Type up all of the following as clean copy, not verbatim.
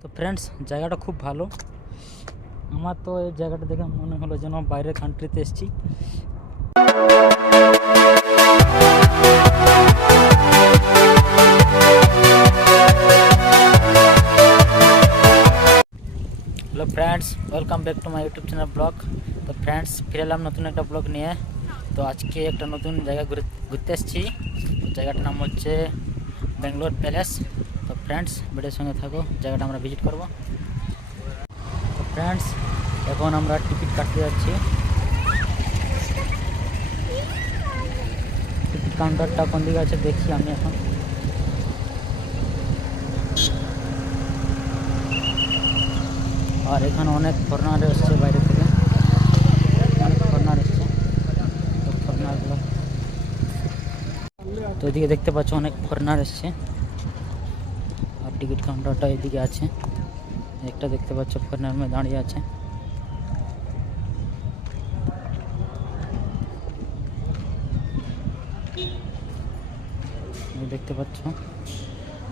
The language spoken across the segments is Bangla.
তো ফ্রেন্ডস, জায়গাটা খুব ভালো। আমার তো এই জায়গাটা দেখে মনে হলো যেন বাইরের কান্ট্রিতে এসেছি। Hello friends, welcome back to my YouTube channel blog. তো ফ্রেন্ডস, ফিরে এলাম নতুন একটা ব্লগ নিয়ে। তো আজকে একটা নতুন জায়গা ঘুরতে এসেছি। জায়গাটার নাম হচ্ছে ব্যাঙ্গালোর প্যালেস। তো ফ্রেন্ডস, ভিডিওর সঙ্গে থাকো, জায়গাটা আমরা ভিজিট করব। তো ফ্রেন্ডস, এখন আমরা টিকিট কাটতে যাচ্ছি। টিকিট কাউন্টারটা কোন দিকে আছে দেখছি আমি এখন। আর এখানে অনেক ফরেনার এসছে বাইরে থেকে, অনেক ফরেনার এসছে। তো ফরেনারগুলো তো এদিকে দেখতে পাচ্ছ, অনেক ফরেনার এসছে। আর টিকিট কাউন্টারটা এদিকে আছে, একটা দেখতে পাচ্ছ ফরেনার মেয়ে দাঁড়িয়ে আছে। দেখতে পাচ্ছ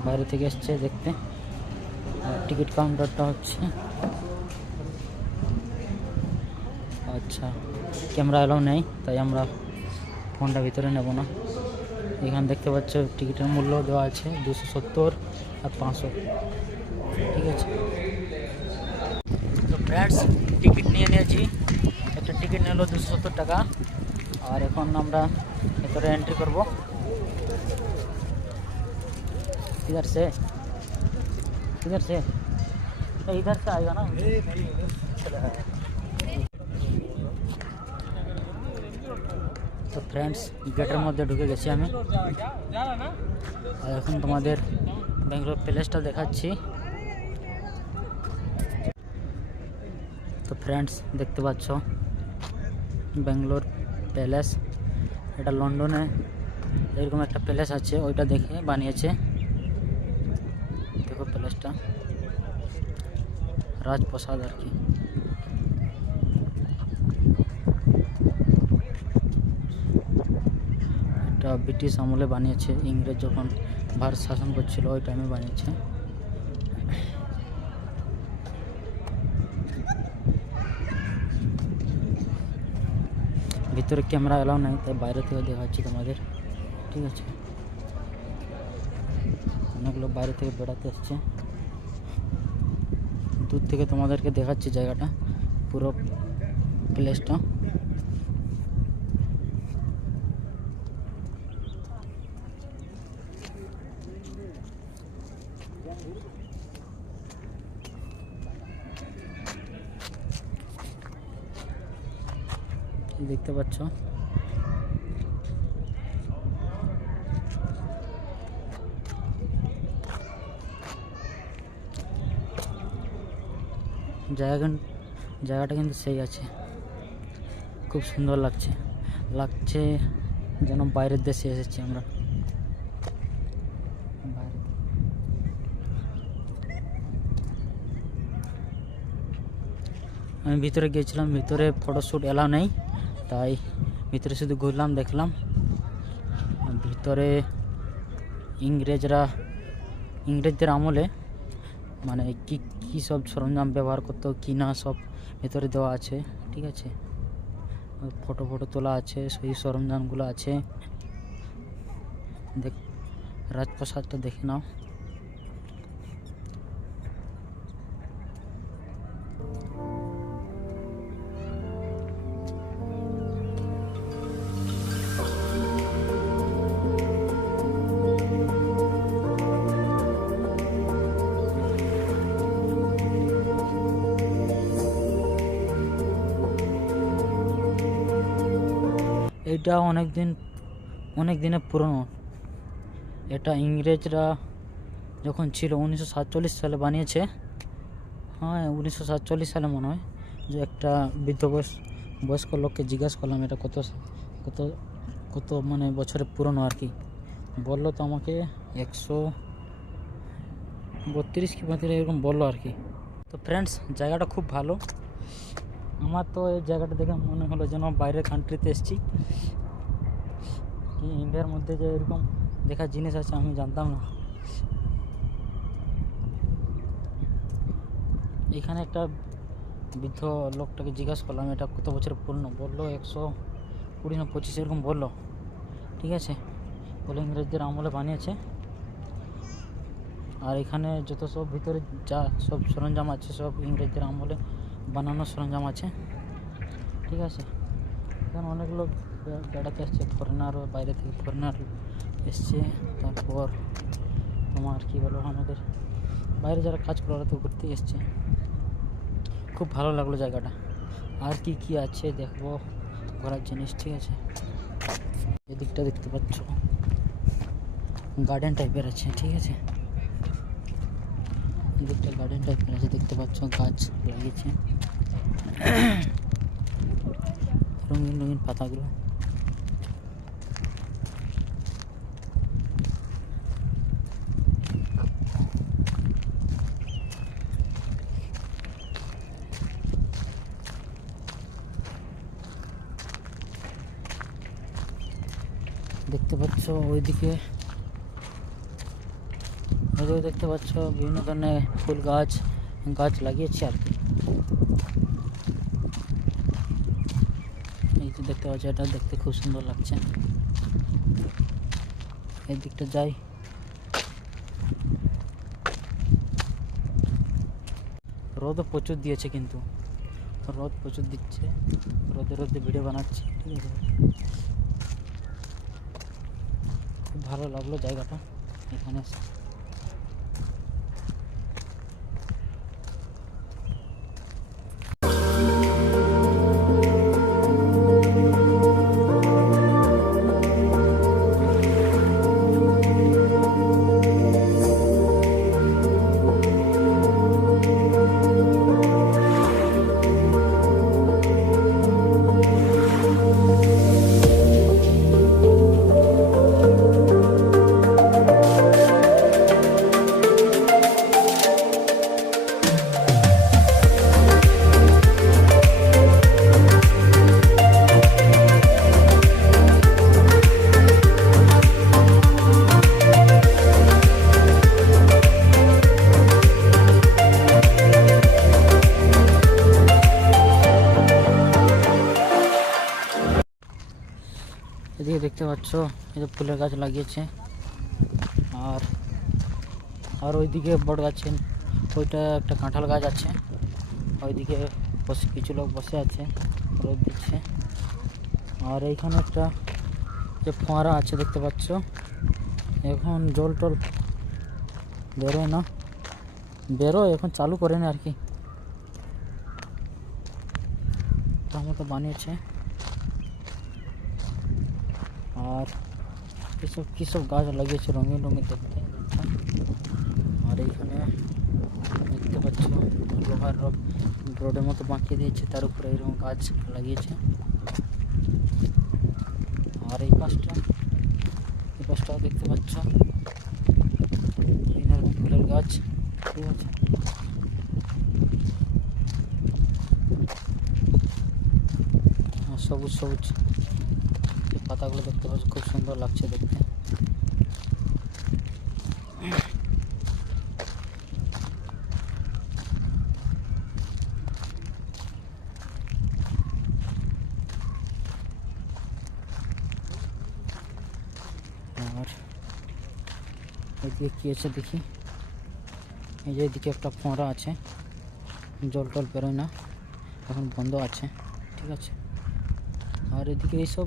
বাইরে থেকে এসছে দেখতে। আর টিকিট কাউন্টারটা হচ্ছে, আচ্ছা ক্যামেরা এলাও নেই, তাই আমরা ফোনটা ভিতরে নেব না। এখানে দেখতে পাচ্ছ টিকিটের মূল্য দেওয়া আছে 270 আর 500, ঠিক আছে। তো ফ্রেন্ডস, টিকিট নিয়ে নিয়েছি। একটা টিকিট নিল 270 টাকা। আর এখন আমরা ভেতরে এন্ট্রি করব। इधर से इधर से आएगा ना। তো ফ্রেন্ডস, গেটের মধ্যে ঢুকে গেছি আমি। আর এখন তোমাদের ব্যাঙ্গালোর প্যালেসটা দেখাচ্ছি। তো ফ্রেন্ডস, দেখতে পাচ্ছ ব্যাঙ্গালোর প্যালেস। এটা লন্ডনে এরকম একটা প্যালেস আছে, ওইটা দেখে বানিয়েছে। দেখো প্যালেসটা, রাজপ্রাসাদ আর কি। এটা ব্রিটিশ আমলে বানিয়েছে, ইংরেজ যখন ভারত শাসন করছিল ওই টাইমে বানিয়েছে। ভিতরে ক্যামেরা এলাও নাই, তাই বাইরে থেকে দেখাচ্ছি তোমাদের, ঠিক আছে। অনেক লোক বাইরে থেকে বেড়াতে আসছে। দূর থেকে তোমাদেরকে দেখাচ্ছি জায়গাটা, পুরো প্লেসটা। দেখতে পাচ্ছ জায়গাটা কিন্তু সেই আছে, খুব সুন্দর লাগছে যেন বাইরের দেশে এসেছি আমরা। আমি ভিতরে গিয়েছিলাম, ভিতরে ফটোশ্যুট এলাও নেই, তাই ভিতরে শুধু ঘুরলাম, দেখলাম। ভিতরে ইংরেজদের আমলে মানে কি সব সরঞ্জাম ব্যবহার করতো কি না, সব ভিতরে দেওয়া আছে, ঠিক আছে। ফটো তোলা আছে, সেই সরঞ্জামগুলো আছে। রাজপ্রাসাদটা দেখে নাও। এটা অনেক দিনের পুরনো। এটা ইংরেজরা যখন ছিল 1947 সালে বানিয়েছে। হ্যাঁ, 1947 সালে মনে হয়। যে একটা বয়স্ক লোককে জিজ্ঞাসা করলাম এটা কত কত কত মানে বছরের পুরনো আর কি। বললো তো আমাকে 132 কি 35 এরকম বললো আর কি। তো ফ্রেন্ডস, জায়গাটা খুব ভালো। আমার তো এই জায়গাটা দেখে মনে হলো যেন বাইরের কান্ট্রিতে এসেছি। কি ইন্ডিয়ার মধ্যে যে এরকম দেখার জিনিস আছে আমি জানতাম না। এখানে একটা বৃদ্ধ লোকটাকে জিজ্ঞাসা করলাম এটা কত বছর পুরনো, বললো 120 না 25 এরকম বললো। ঠিক আছে, বলে ইংরেজদের আমলে বানিয়েছে। আর এখানে যত সব ভিতরে যা সব সরঞ্জাম আছে সব ইংরেজদের আমলে বানানো সরঞ্জাম আছে। ঠিক আছে, এখানে অনেক লোক বেড়াতে আসছে, ফরেনারও বাইরে থেকে ফরেনার এসছে। তারপর তোমার কী বলো, আমাদের বাইরে যারা কাজ করে ওরা তো ঘুরতে এসছে। খুব ভালো লাগলো জায়গাটা। আর কি কি আছে দেখবো ঘোরার জিনিস। ঠিক আছে, এদিকটা দেখতে পাচ্ছ গার্ডেন টাইপের আছে। ঠিক আছে, এদিকটা গার্ডেন টাইপের আছে, দেখতে পাচ্ছ গাছ লাগিয়েছে রঙিন রঙিন পাতাগুলো। দেখতে পাচ্ছ ওইদিকে দেখতে পাচ্ছ বিভিন্ন ধরনের ফুল গাছ লাগিয়েছে আর কি। এই যে দেখতে পাচ্ছ, এটা দেখতে খুব সুন্দর লাগছে। এই দিকটা যাই, রোদও প্রচুর দিয়েছে, কিন্তু রোদ প্রচুর দিচ্ছে, রোদে ভিডিও বানাচ্ছি। ঠিক আছে, খুব ভালো লাগলো জায়গাটা এখানে। এদিকে দেখতে পাচ্ছ এই যে ফুলের গাছ লাগিয়েছে। আর ওইদিকে বড় গাছে ওইটা একটা কাঁঠাল গাছ আছে। ওইদিকে কিছু লোক বসে আছে, রোদ দিচ্ছে। আর এইখানে একটা যে ফোয়ারা আছে দেখতে পাচ্ছ, এখন জল টল বেরোয় না, বেরোয় এখন চালু করে না আর কি, তার মতো বানিয়েছে। আর এসব কী সব গাছ লাগিয়েছে রঙিন রঙিন দেখতে। আর এইখানে দেখতে পাচ্ছ লোহার রোডের মতো বাঁকিয়ে দিয়েছে, তার উপরে এরকম গাছ লাগিয়েছে। আর এই পাশটাও দেখতে পাচ্ছ বিভিন্ন রকম ফুলের গাছ। ঠিক আছে, সবুজ সবুজ পাতাগুলো দেখতে পাচ্ছ, খুব সুন্দর লাগছে দেখতে। আর এদিকে কী আছে দেখি, এই যে এদিকে একটা ফোঁড়া আছে, জল টল বেরোয় না, এখন বন্ধ আছে। ঠিক আছে, আর এদিকে এইসব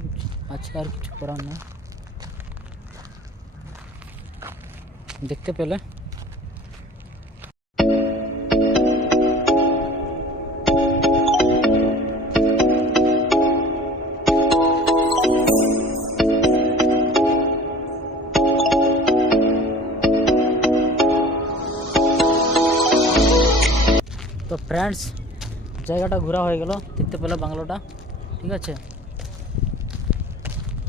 আছে, আর কিছু করার নেই। দেখতে পেলে তো ফ্রেন্ডস, জায়গাটা ঘোরা হয়ে গেল, দেখতে পেলে বাংলোটা। ঠিক আছে,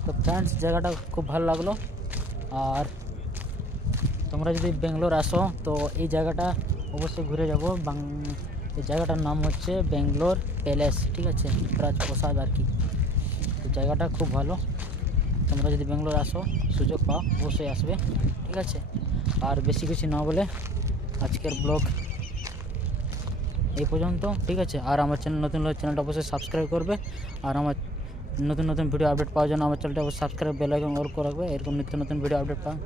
তো ফ্রেন্ডস জায়গাটা খুব ভালো লাগলো। আর তোমরা যদি ব্যাঙ্গালোর আসো তো এই জায়গাটা অবশ্যই ঘুরে যাবো। এই জায়গাটার নাম হচ্ছে ব্যাঙ্গালোর প্যালেস। ঠিক আছে, রাজপ্রাসাদ আর কি। তো জায়গাটা খুব ভালো, তোমরা যদি ব্যাঙ্গালোর আসো সুযোগ পাও অবশ্যই আসবে। ঠিক আছে, আর বেশি কিছু না বলে আজকের ব্লগ এই পর্যন্ত, ঠিক আছে। আর আমার চ্যানেল নতুন হলে চ্যানেলটা অবশ্যই সাবস্ক্রাইব করবে, আর আমার নতুন নতুন ভিডিও আপডেট পাওয়ার জন্য আমার চ্যানেলটা অবশ্যই সাবস্ক্রাইব বেল আইকন অল করে রাখবে, এরকম নিত্য নতুন ভিডিও আপডেট পাওয়া।